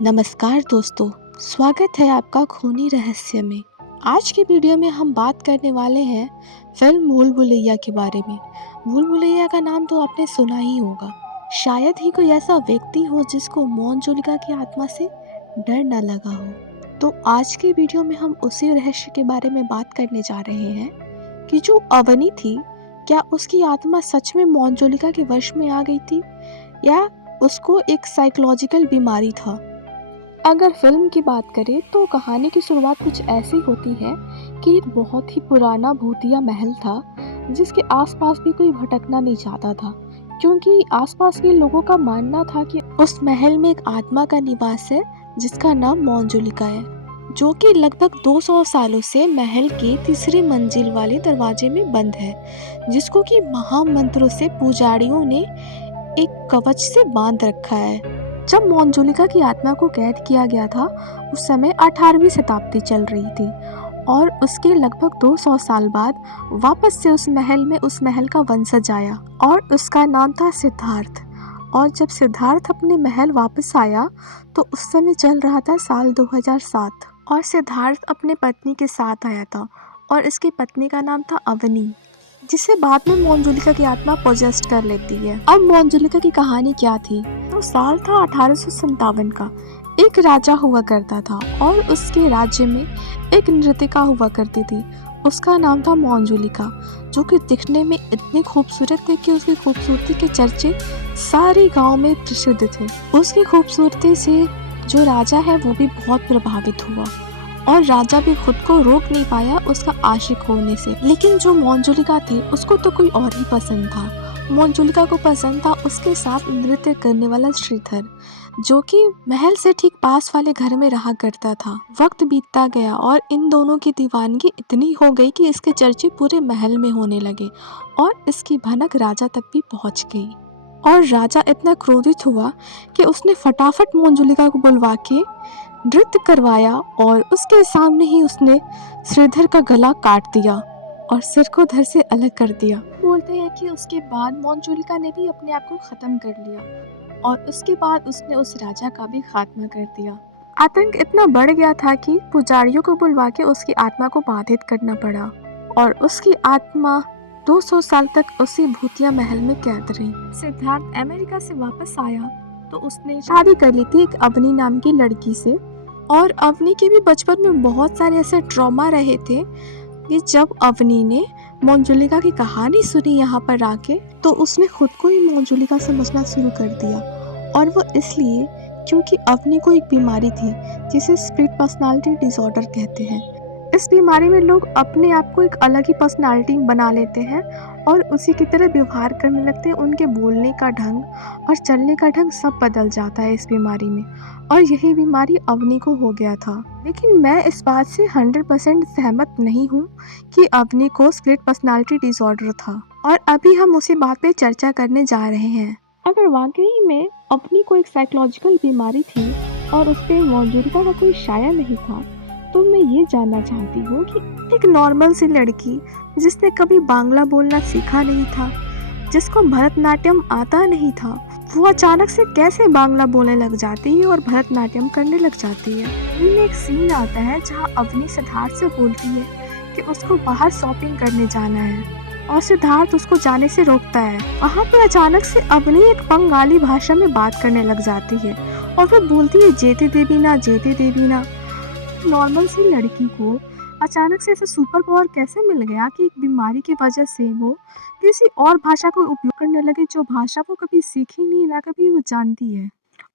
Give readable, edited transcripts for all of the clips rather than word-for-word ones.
नमस्कार दोस्तों, स्वागत है आपका खूनी रहस्य में। आज की वीडियो में हम बात करने वाले हैं फिल्म भूल भुलैया के बारे में। भूल भुलैया का नाम तो आपने सुना ही होगा। शायद ही कोई ऐसा व्यक्ति हो जिसको मोंजुलिका की आत्मा से डर न लगा हो। तो आज की वीडियो में हम उसी रहस्य के बारे में बात करने जा रहे हैं कि जो अवनी थी, क्या उसकी आत्मा सच में मोंजुलिका के वश में आ गई थी या उसको एक साइकोलॉजिकल बीमारी था। अगर फिल्म की बात करें तो कहानी की शुरुआत कुछ ऐसी होती है कि एक बहुत ही पुराना भूतिया महल था जिसके आसपास भी कोई भटकना नहीं चाहता था, क्योंकि आसपास के लोगों का मानना था कि उस महल में एक आत्मा का निवास है जिसका नाम मोंजुलिका है, जो कि लगभग 200 सालों से महल के तीसरी मंजिल वाले दरवाजे में बंद है, जिसको कि महामंत्रों से पुजारियों ने एक कवच से बांध रखा है। जब मोंजुलिका की आत्मा को कैद किया गया था उस समय 18वीं शताब्दी चल रही थी और उसके लगभग 200 साल बाद वापस से उस महल का वंशज आया और उसका नाम था सिद्धार्थ। और जब सिद्धार्थ अपने महल वापस आया तो उस समय चल रहा था साल 2007 और सिद्धार्थ अपने पत्नी के साथ आया था और इसकी पत्नी का नाम था अवनी, जिसे बाद में मोंजुलिका की आत्मा पोजेस्ट कर लेती है। अब मोंजुलिका की कहानी क्या थी? तो साल था 1857 का। एक राजा हुआ करता था और उसके राज्य में एक नृत्यिका हुआ करती थी। उसका नाम था मोंजुलिका, जो कि दिखने में इतनी खूबसूरत थी कि उसकी खूबसूरती के चर्चे सारे गांव में प्रसिद्ध थे। उसकी खूबसूरती से जो राजा है वो भी बहुत प्रभावित हुआ और राजा भी खुद को रोक नहीं पाया उसका आशिक होने से। लेकिन जो मोंजुलिका थी उसको तो कोई और ही पसंद था। मोंजुलिका को पसंद था उसके साथ नृत्य करने वाला श्रीधर, जो कि महल से ठीक पास वाले घर में रहा करता था। वक्त बीतता गया और इन दोनों की दीवानगी इतनी हो गई कि इसके चर्चे पूरे महल में होने लगे और इसकी भनक राजा तक भी पहुंच गई। और राजा इतना क्रोधित हुआ कि उसने फटाफट मोंजुलिका को बुलवा के नृत्य करवाया और उसके सामने ही उसने श्रीधर का गला काट दिया और सिर को धड़ से अलग कर दिया। बोलते हैं कि उसके बाद मोंजुलिका ने भी अपने आप को खत्म कर लिया और उसके बाद उसने उस राजा का भी खात्मा कर दिया। आतंक इतना बढ़ गया था कि पुजारियों को बुलवा के उसकी आत्मा को बाधित करना पड़ा और उसकी आत्मा 200 साल तक उसी भूतिया महल में कैद रही। सिद्धार्थ अमेरिका से वापस आया तो उसने शादी कर ली थी एक अवनी नाम की लड़की से। और अवनी के भी बचपन में बहुत सारे ऐसे ट्रॉमा रहे थे कि जब अवनी ने मोंजुलिका की कहानी सुनी यहाँ पर आके तो उसने खुद को ही मोंजुलिका समझना शुरू कर दिया। और वो इसलिए क्योंकि अवनी को एक बीमारी थी जिसे स्प्लिट पर्सनालिटी डिसऑर्डर कहते हैं। इस बीमारी में लोग अपने आप को एक अलग ही पर्सनालिटी बना लेते हैं और उसी की तरह व्यवहार करने लगते हैं। उनके बोलने का ढंग और चलने का ढंग सब बदल जाता है इस बीमारी में, और यही बीमारी अवनी को हो गया था। लेकिन मैं इस बात से 100% सहमत नहीं हूँ कि अवनी को स्प्लिट पर्सनालिटी डिसऑर्डर था, और अभी हम उसी बात पे चर्चा करने जा रहे हैं। अगर वाकई में अवनी को एक साइकोलॉजिकल बीमारी थी और उस पर मोंजुलिका का कोई साया नहीं था, तो मैं ये जानना चाहती हूँ कि एक नॉर्मल सी लड़की जिसने कभी बांग्ला बोलना सीखा नहीं था, जिसको भरतनाट्यम आता नहीं था, वो अचानक से कैसे बांग्ला बोलने लग जाती है और भरतनाट्यम करने लग जाती है। इनमें एक सीन आता है जहाँ अवनी सिद्धार्थ से बोलती है कि उसको बाहर शॉपिंग करने जाना है और सिद्धार्थ उसको जाने से रोकता है। वहाँ पे अचानक से अवनी एक बंगाली भाषा में बात करने लग जाती है और वो बोलती है जेते देवी ना, जेते देवी ना। नॉर्मल सी लड़की को अचानक से ऐसा सुपर पावर कैसे मिल गया कि एक बीमारी की वजह से वो किसी और भाषा को उपयोग करने लगे, जो भाषा वो कभी सीखी नहीं, ना कभी वो जानती है।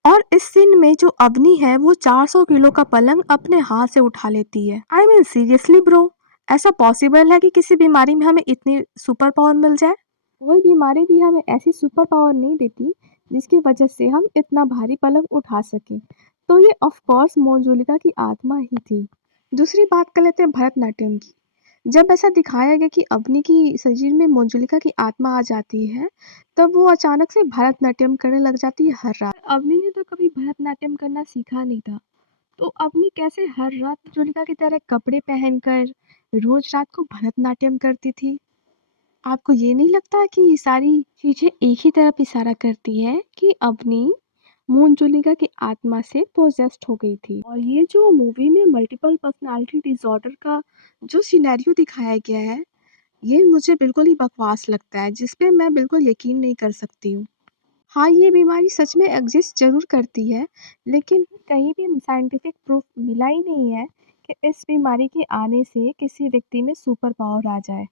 और इस सीन में जो अवनी है वो 400 किलो का पलंग अपने हाथ से उठा लेती है। आई मीन सीरियसली ब्रो, ऐसा पॉसिबल है कि किसी बीमारी में हमें इतनी सुपर पावर मिल जाए? कोई बीमारी भी हमें ऐसी सुपर पावर नहीं देती जिसकी वजह से हम इतना भारी पलंग उठा सकें। तो ये ऑफ कोर्स मोंजुलिका की आत्मा ही थी। दूसरी बात कर लेते हैं भरतनाट्यम की। जब ऐसा दिखाया गया कि अवनी की शरीर में मोंजुलिका की आत्मा आ जाती है, तब वो अचानक से भरतनाट्यम करने लग जाती है हर रात। अवनी ने तो कभी भरतनाट्यम करना सीखा नहीं था, तो अवनी कैसे हर रात मोंजुलिका की तरह कपड़े पहनकर रोज रात को भरतनाट्यम करती थी? आपको ये नहीं लगता कि ये सारी चीजें एक ही तरफ इशारा करती है कि अवनी मोन्जुलिका की आत्मा से पोजेस्ड हो गई थी। और ये जो मूवी में मल्टीपल पर्सनालिटी डिसऑर्डर का जो सिनेरियो दिखाया गया है, ये मुझे बिल्कुल ही बकवास लगता है, जिस पे मैं बिल्कुल यकीन नहीं कर सकती हूँ। हाँ, ये बीमारी सच में एग्जिस्ट ज़रूर करती है, लेकिन कहीं भी साइंटिफिक प्रूफ मिला ही नहीं है कि इस बीमारी के आने से किसी व्यक्ति में सुपर पावर आ जाए।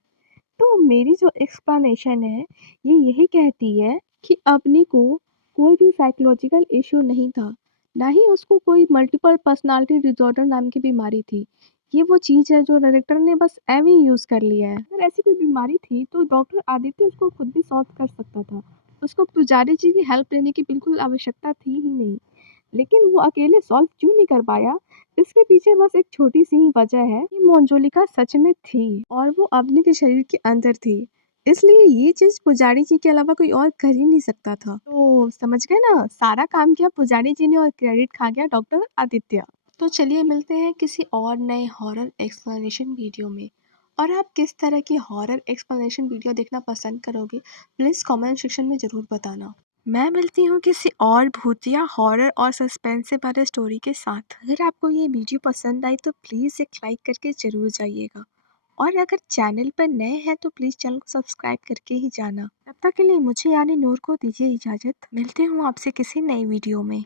तो मेरी जो एक्सप्लेनेशन है, ये यही कहती है कि अपनी को कोई भी साइकोलॉजिकल इश्यू नहीं था, ना ही उसको कोई मल्टीपल पर्सनालिटी डिसऑर्डर नाम की बीमारी थी। ये वो चीज़ है जो डायरेक्टर ने बस ऐवे ही यूज़ कर लिया है। अगर ऐसी कोई बीमारी थी तो डॉक्टर आदित्य उसको खुद भी सॉल्व कर सकता था। उसको पुजारी जी की हेल्प लेने की बिल्कुल आवश्यकता थी ही नहीं। लेकिन वो अकेले सॉल्व क्यों नहीं कर पाया? इसके पीछे बस एक छोटी-सी ही वजह है कि मोंजुलिका सच में थी और वो अवनी के शरीर के अंदर थी। इसलिए ये चीज़ पुजारी जी के अलावा कोई और कर ही नहीं सकता था। तो समझ गए ना? सारा काम किया पुजारी जी ने और क्रेडिट खा गया डॉक्टर आदित्य। तो चलिए मिलते हैं किसी और नए हॉरर एक्सप्लेनेशन वीडियो में। और आप किस तरह की हॉरर एक्सप्लेनेशन वीडियो देखना पसंद करोगे? प्लीज़ कमेंट सेक्शन में ज़रूर बताना। मैं मिलती हूँ किसी और भूतिया हॉरर और सस्पेंस से भरे स्टोरी के साथ। अगर आपको ये वीडियो पसंद आई तो प्लीज़ एक लाइक करके ज़रूर जाइएगा। और अगर चैनल पर नए हैं तो प्लीज़ चैनल को सब्सक्राइब करके ही जाना। तब तक के लिए मुझे यानी नूर को दीजिए इजाज़त। मिलते हूँ आपसे किसी नई वीडियो में।